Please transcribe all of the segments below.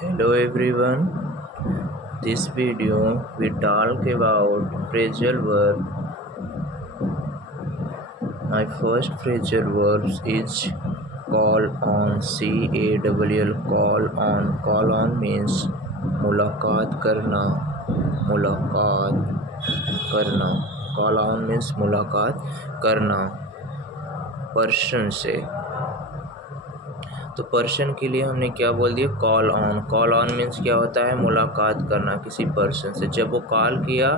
Hello everyone. This video we talk about phrasal verb. My first phrasal verb is call on. CALL call on. Call on means मुलाकात करना. मुलाकात करना. Call on means मुलाकात करना person से. तो person के लिए हमने क्या बोल दिया, call on. Call on means क्या होता है, मुलाकात करना किसी पर्सन से. जब वो कॉल किया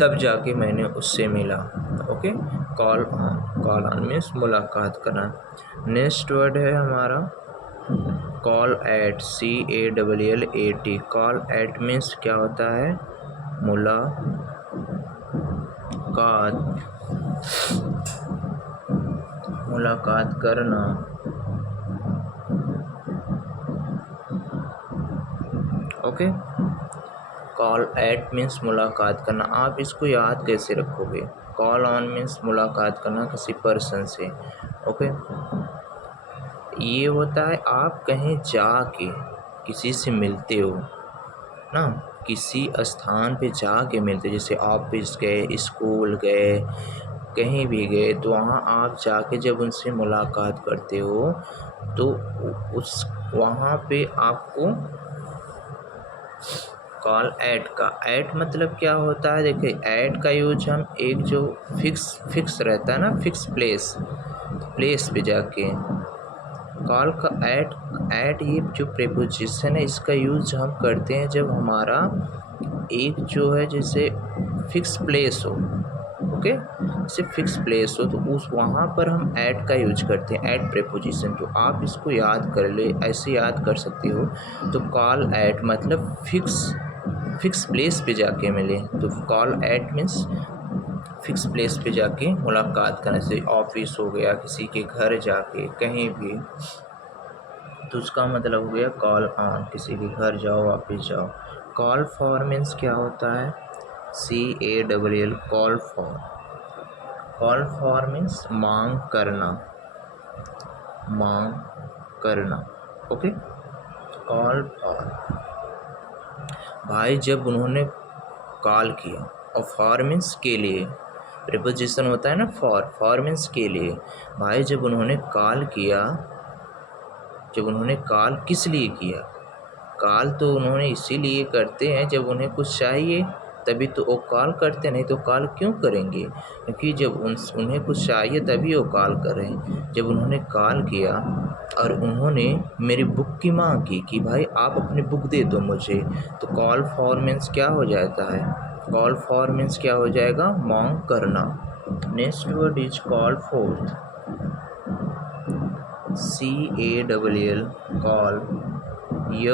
तब जाके मैंने उससे मिला. Okay, call on. Call on means मुलाकात करना. नेक्स्ट वर्ड है हमारा call at. CALLAT. Call at means क्या होता है, मुलाकात करना. ओके, कॉल एट मीन्स मुलाकात करना. आप इसको याद कैसे रखोगे, कॉल ऑन मीन्स मुलाकात करना किसी पर्सन से. ओके, ये होता है आप कहीं जाके किसी से मिलते हो ना, किसी स्थान पे जाके मिलते, जैसे ऑफिस गए, स्कूल गए, कहीं भी गए, तो वहाँ आप जाके जब उनसे मुलाकात करते हो तो उस वहाँ पे आपको कॉल ऐट का. ऐट मतलब क्या होता है, देखिए ऐट का यूज हम एक जो फिक्स रहता है ना, फिक्स प्लेस पे जाके. कॉल का ऐट ये जो प्रीपोजिशन है इसका यूज हम करते हैं जब हमारा एक जो है जैसे फिक्स प्लेस हो. ओके, जैसे फिक्स प्लेस हो तो उस वहाँ पर हम ऐट का यूज करते हैं, ऐट प्रीपोजिशन. तो आप इसको याद कर ले, ऐसे याद कर सकते हो. तो कॉल ऐट मतलब फिक्स प्लेस पे जाके मिले. तो call at means fix place पे जाके मुलाकात करने से. ऑफिस हो गया, किसी के घर जाके, कहीं भी, तो उसका मतलब हो गया कॉल ऑन. किसी के घर जाओ, ऑफिस जाओ. कॉल फॉर मीन्स क्या होता है, CALL call for. Call for means मांग करना. Okay, call for. भाई जब उन्होंने कॉल किया, और फॉर मीन्स के लिए, प्रीपोजिशन होता है ना फॉर मीन्स के लिए. भाई जब उन्होंने कॉल किया, जब उन्होंने कॉल किस लिए किया, कॉल तो उन्होंने इसीलिए करते हैं जब उन्हें कुछ चाहिए तभी तो वो कॉल करते, नहीं तो कॉल क्यों करेंगे, क्योंकि जब उन्हें कुछ चाहिए तभी वो कॉल करें. जब उन्होंने कॉल किया और उन्होंने मेरी बुक की मांग की कि भाई आप अपनी बुक दे दो मुझे, तो कॉल फॉर मीन्स क्या हो जाता है, कॉल फॉर मीन्स क्या हो जाएगा, मांग करना. Next word is call fourth. CALL call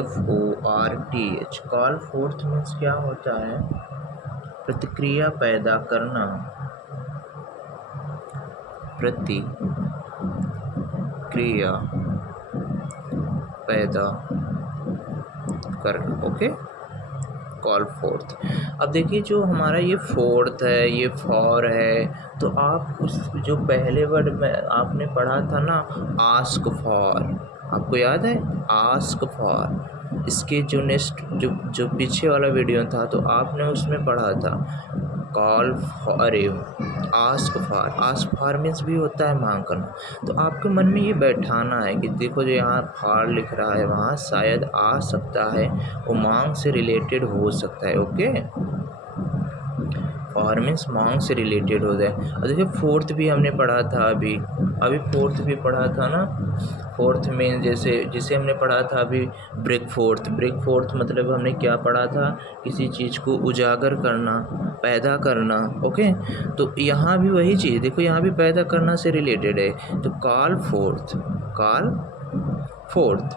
FORTH. Call fourth means क्या होता है, प्रतिक्रिया पैदा करना. प्रतिक्रिया पैदा करना. Okay, call fourth. अब देखिए जो हमारा ये फोर्थ है, ये फॉर है, तो आप उस जो पहले वर्ड में आपने पढ़ा था ना, आस्क फॉर, आपको याद है, आस्क फॉर. इसके जो नेक्स्ट जो पीछे वाला वीडियो था तो आपने उसमें पढ़ा था कॉल फॉर, अरे आस्क फॉर मीन्स भी होता है मांग करना. तो आपके मन में ये बैठाना है कि देखो जो यहाँ फॉर लिख रहा है वहाँ शायद आ सकता है, वो मांग से रिलेटेड हो सकता है. ओके, फॉर मीन्स मांग से रिलेटेड हो जाए. और देखिए फोर्थ भी हमने पढ़ा था, अभी फोर्थ भी पढ़ा था ना. फोर्थ में जैसे हमने पढ़ा था अभी ब्रेक फोर्थ मतलब हमने क्या पढ़ा था, किसी चीज़ को उजागर करना, पैदा करना. ओके, तो यहाँ भी वही चीज़ देखो, यहाँ भी पैदा करना से रिलेटेड है. तो कॉल फोर्थ,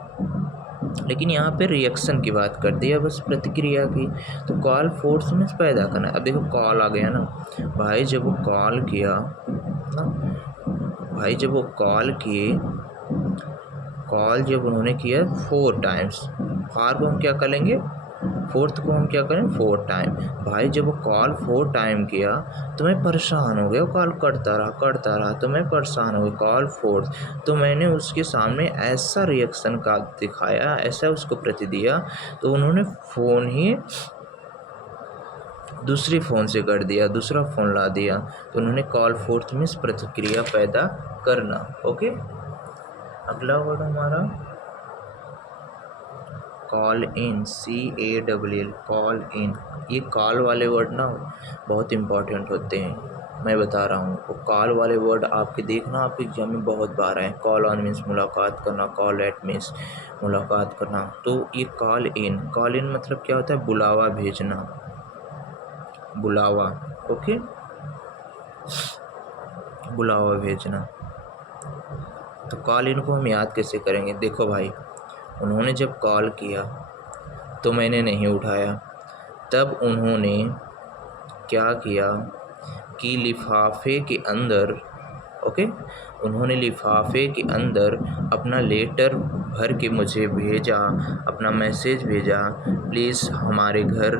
लेकिन यहाँ पे रिएक्शन की बात करती है, बस प्रतिक्रिया की. तो कॉल फोर्स मीन्स पैदा करना. अब देखो कॉल आ गया ना, भाई जब वो कॉल किया ना, भाई जब वो कॉल किए, कॉल जब उन्होंने किया 4 टाइम्स, फॉर को हम क्या करेंगे, फोर्थ को हम क्या करें, 4 टाइम। भाई जब वो कॉल 4 टाइम किया तो मैं परेशान हो गया, वो कॉल करता रहा तो मैं परेशान हो गया, कॉल 4। तो मैंने उसके सामने ऐसा रिएक्शन का दिखाया, ऐसा उसको प्रति दिया, तो उन्होंने फ़ोन ही दूसरी फ़ोन से कर दिया, दूसरा फ़ोन ला दिया। तो उन्होंने कॉल 4th में प्रतिक्रिया पैदा करना। ओके, अगला वर्ड हमारा call in, CALL, call in. ये कॉल वाले वर्ड ना बहुत इम्पॉर्टेंट होते हैं, मैं बता रहा हूँ। वो कॉल वाले वर्ड आपके देखना, आपके एग्जाम में बहुत बार आए। कॉल ऑन मीन्स मुलाकात करना, कॉल एट मीन्स मुलाकात करना। तो ये कॉल इन मतलब क्या होता है, बुलावा भेजना, बुलावा। ओके, बुलावा भेजना। तो कॉल इन को हम याद कैसे करेंगे, देखो भाई, उन्होंने जब कॉल किया तो मैंने नहीं उठाया, तब उन्होंने क्या किया कि लिफाफे के अंदर, ओके, उन्होंने लिफाफे के अंदर अपना लेटर भर के मुझे भेजा, अपना मैसेज भेजा, प्लीज़ हमारे घर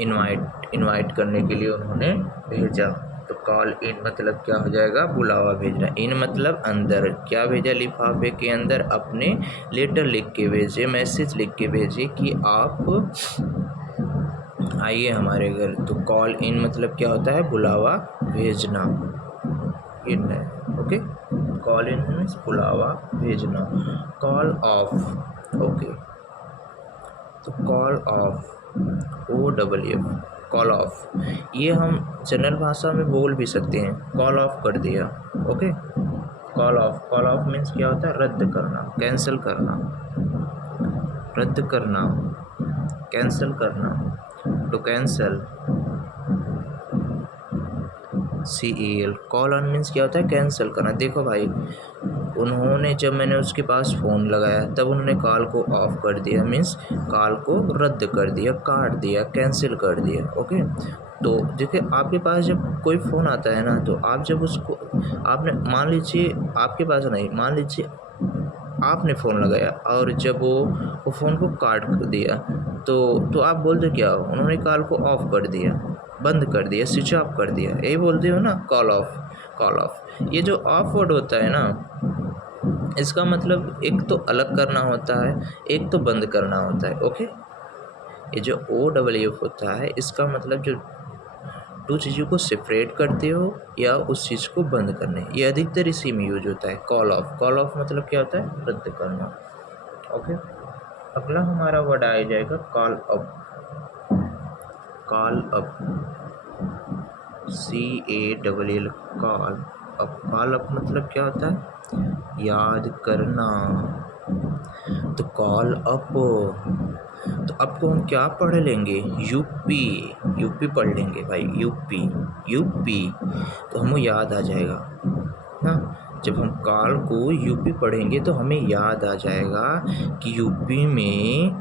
इनवाइट करने के लिए उन्होंने भेजा। तो कॉल इन मतलब क्या हो जाएगा, बुलावा भेजना। इन मतलब अंदर, क्या भेजा, लिफाफे के अंदर अपने लेटर लिख के भेजे, मैसेज लिख के भेजे कि आप आइए हमारे घर। तो कॉल इन मतलब क्या होता है, बुलावा भेजना। इन है, ओके। कॉल इन मीन्स बुलावा भेजना। कॉल ऑफ, ओके, तो call of, OFF, call of, ये हम जनरल भाषा में बोल भी सकते हैं, कॉल ऑफ कर दिया। ओके, कॉल ऑफ मीन्स क्या होता है, रद्द करना, कैंसिल करना, रद्द करना, कैंसिल करना। To cancel, CEL। Call on means क्या होता है, कैंसिल करना। देखो भाई, उन्होंने जब मैंने उसके पास फ़ोन लगाया तब उन्होंने कॉल को ऑफ़ कर दिया, मीन्स कॉल को रद्द कर दिया, काट दिया, कैंसिल कर दिया। ओके, तो देखिए आपके पास जब कोई फ़ोन आता है ना, तो आप जब उसको, आपने मान लीजिए आपके पास नहीं, मान लीजिए आपने फ़ोन लगाया और जब वो फ़ोन को काट दिया, तो आप बोलते क्या हो, उन्होंने कॉल को ऑफ़ कर दिया, बंद कर दिया, स्विच ऑफ कर दिया, यही बोलते हो ना, कॉल ऑफ, कॉल ऑफ। ये जो ऑफ वर्ड होता है ना, इसका मतलब एक तो अलग करना होता है, एक तो बंद करना होता है। ओके, ये जो OFF होता है, इसका मतलब जो दो चीज़ों को सेपरेट करते हो या उस चीज़ को बंद करने, ये अधिकतर इसी में यूज होता है, कॉल ऑफ। कॉल ऑफ मतलब क्या होता है, रद्द करना। ओके, अगला हमारा वर्ड आ जाएगा call up, call up, CALL, call up. Call up मतलब क्या होता है, याद करना। तो कॉल अप, तो अब को हम क्या पढ़ लेंगे, यूपी पढ़ लेंगे भाई, यूपी, तो हमें याद आ जाएगा ना। जब हम कॉल को यूपी पढ़ेंगे तो हमें याद आ जाएगा कि यूपी में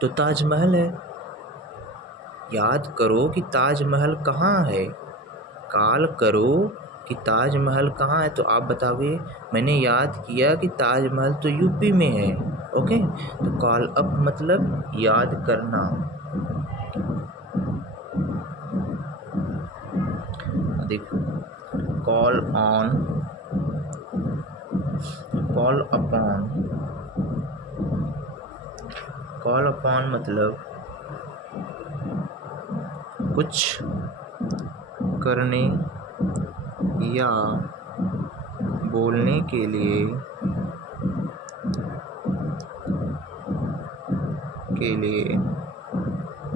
तो ताजमहल है। याद करो कि ताजमहल कहाँ है, कॉल करो कि ताजमहल कहाँ है, तो आप बताओगे मैंने याद किया कि ताजमहल तो यूपी में है। ओके, तो कॉल अप मतलब याद करना। देखो, call on, call upon, call upon मतलब कुछ करने या बोलने के लिए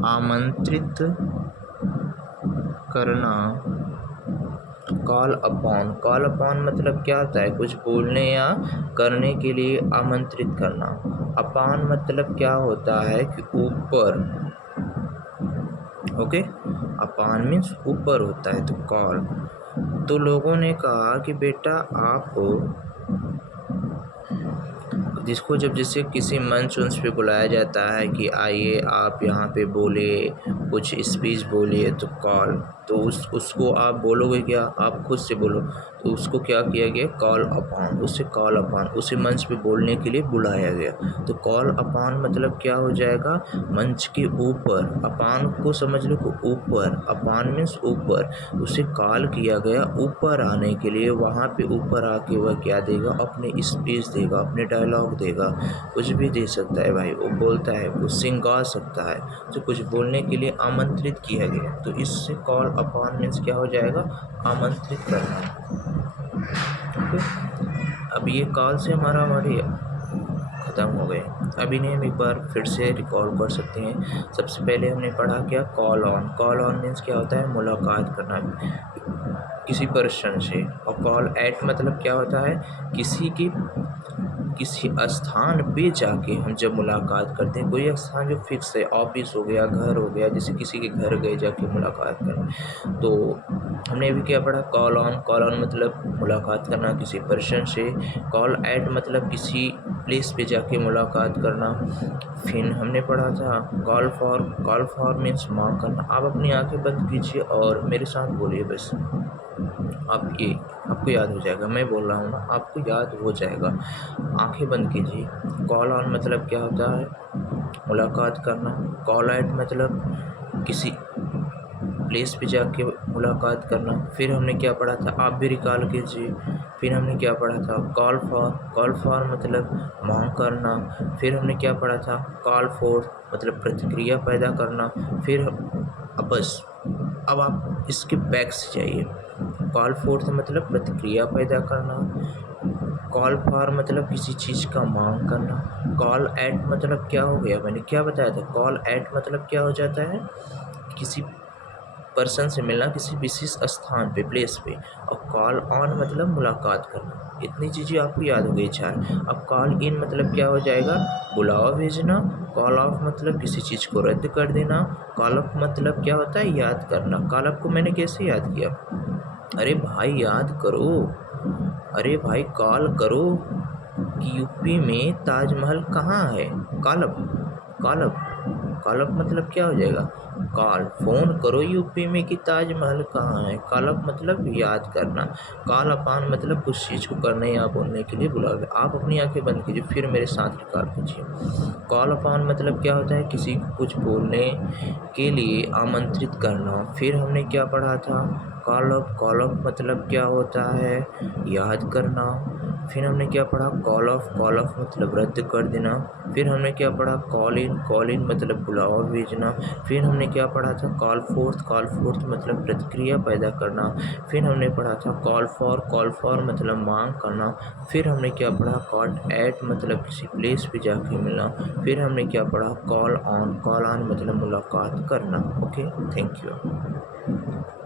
आमंत्रित करना। कॉल अपॉन मतलब क्या होता है, कुछ बोलने या करने के लिए आमंत्रित करना। अपॉन मतलब क्या होता है कि ऊपर। ओके, अपॉन मीन्स ऊपर होता है, तो कॉल। तो लोगों ने कहा कि बेटा आप जिसको जब जैसे किसी मंच उस पे बुलाया जाता है कि आइए आप यहाँ पे बोले, कुछ स्पीच बोलिए, तो तो उसको आप बोलोगे क्या, आप खुद से बोलो, तो उसको क्या किया गया, कॉल अपॉन, उससे कॉल अपॉन, उसे मंच पे बोलने के लिए बुलाया गया। तो कॉल अपॉन मतलब क्या हो जाएगा, मंच के ऊपर, अपॉन को समझ लो को ऊपर, अपॉन मीन्स ऊपर, उसे कॉल किया गया ऊपर आने के लिए। वहाँ पे ऊपर आके वह क्या देगा, अपने स्पीच देगा, अपने डायलॉग देगा, कुछ भी दे सकता है भाई, वो बोलता है, वो सिंग गा सकता है, तो कुछ बोलने के लिए आमंत्रित किया गया। तो इससे कॉल अपॉन मीन्स क्या हो जाएगा, आमंत्रित करना। ओके, अब ये कॉल से हमारे ख़त्म हो गए। अभी नहीं, हम एक बार फिर से रिकॉल कर सकते हैं। सबसे पहले हमने पढ़ा क्या, call on. Call on means क्या होता है, मुलाकात करना किसी पर्सन से। और कॉल एट मतलब क्या होता है, किसी स्थान पे जाके हम जब मुलाकात करते हैं, कोई स्थान जो फिक्स है, ऑफिस हो गया, घर हो गया, जैसे किसी के घर गए जाके मुलाकात करना। तो हमने अभी क्या पढ़ा, कॉल ऑन। कॉल ऑन मतलब मुलाकात करना किसी पर्सन से। कॉल एट मतलब किसी प्लेस पे जाके मुलाकात करना। फिर हमने पढ़ा था call for. Call for means मांग करना। आप अपनी आंखें बंद कीजिए और मेरे साथ बोलिए, बस आपको याद हो जाएगा। मैं बोल रहा हूँ ना, आपको याद हो जाएगा। आंखें बंद कीजिए। कॉल ऑन मतलब क्या होता है, मुलाकात करना। कॉल एट मतलब किसी प्लेस पे जाके मुलाकात करना। फिर हमने क्या पढ़ा था, आप भी रिकॉल कीजिए। फिर हमने क्या पढ़ा था, कॉल फॉर। कॉल फॉर मतलब मांग करना। फिर हमने क्या पढ़ा था, कॉल फोर्थ मतलब प्रतिक्रिया पैदा करना। फिर अब बस, अब आप इसके बैक से जाइए। कॉल फोर्थ मतलब प्रतिक्रिया पैदा करना। कॉल फॉर मतलब किसी चीज़ का मांग करना। कॉल एट मतलब क्या हो गया, मैंने क्या बताया था, कॉल एट मतलब क्या हो जाता है, किसी पर्सन से मिलना किसी विशेष स्थान पे, प्लेस पे। और कॉल ऑन मतलब मुलाकात करना। इतनी चीज़ें आपको याद हो गई चार। अब कॉल इन मतलब क्या हो जाएगा, बुलावा भेजना। कॉल ऑफ मतलब किसी चीज़ को रद्द कर देना। कॉल अप मतलब क्या होता है, याद करना। कॉल अप को मैंने कैसे याद किया, अरे भाई याद करो, अरे भाई कॉल करो कि यूपी में ताजमहल कहाँ है। कॉल अप कॉल अप मतलब क्या हो जाएगा, कॉल, फ़ोन करो यूपी में कि ताजमहल कहाँ है। कॉल अप मतलब याद करना। कॉल अपॉन मतलब कुछ चीज़ को करने या बोलने के लिए बुलाओगे। आप अपनी आंखें बंद कीजिए, फिर मेरे साथ रिकॉर्ड कीजिए। कॉल अपॉन मतलब क्या होता है, किसी को कुछ बोलने के लिए आमंत्रित करना। फिर हमने क्या पढ़ा था, कॉल अप। कॉल अप मतलब क्या होता है, याद करना। फिर हमने क्या पढ़ा, कॉल ऑफ। कॉल ऑफ मतलब रद्द कर देना। फिर हमने क्या पढ़ा, कॉल इन। कॉल इन मतलब बुलावा भेजना। फिर हमने क्या पढ़ा था, कॉल फोर्थ। कॉल फोर्थ मतलब प्रतिक्रिया पैदा करना। फिर हमने पढ़ा था कॉल फॉर। कॉल फॉर मतलब मांग करना। फिर हमने क्या पढ़ा, कॉल एट मतलब किसी प्लेस पे जाके मिलना। फिर हमने क्या पढ़ा, कॉल ऑन। कॉल ऑन मतलब मुलाकात करना। Okay, thank you.